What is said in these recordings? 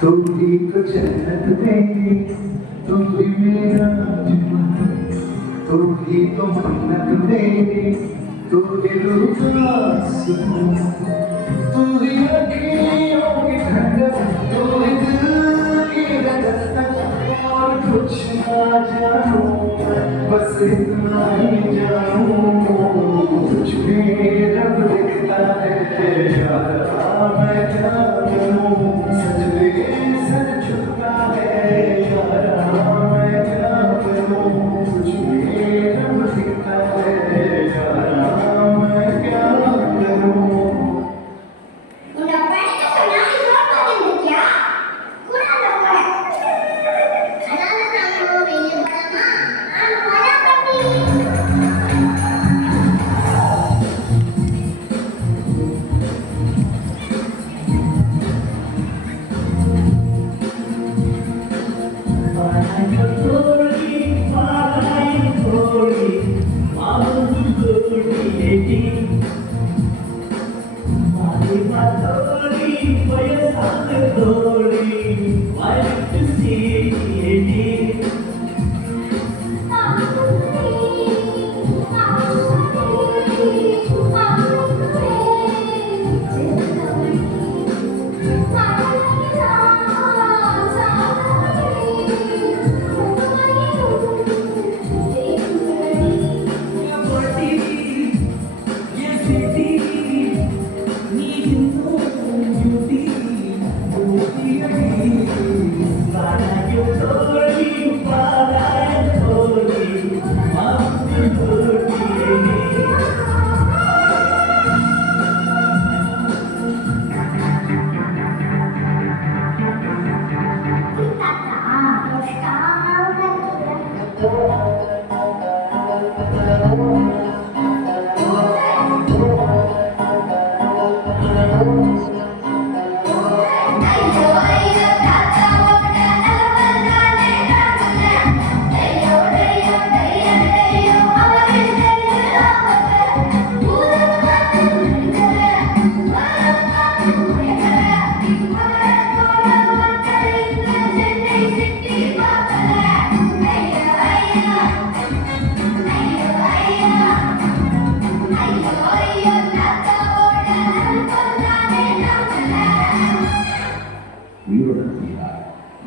तुम ही तो जन्नत मेरी, तुम ही मेरा जीवन, तुम ही तो मन्नत मेरी, तुम ही रुबास, तुम ही अखियों की ठंडक, तुम ही दिल की धड़कन। और कुछ ना जानूं बस इतना ही जानूं, कुछ भी रब लिखता है यारा मैं क्या करूं। सच में सच छुपता है यारा मैं क्या करूं, कुछ भी रब लिखता है यारा मैं क्या करूं। Una pareja soñaba y no pueden ya. Una loca. Anak kamu ini pada anu pada kami.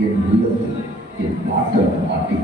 என் உள்ளத்தில் என் பாட்டல் பாட்டில்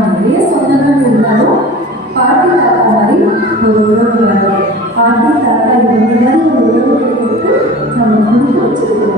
நிறைய சொந்தங்கள் இருந்தாலும் பாட்டி தாத்தா மாதிரி ஒரு உறவு வேணும். பாட்டி தாத்தா இந்த மாதிரி ஒரு உறவு நம்ம முடிவு வச்சிருக்கோம்.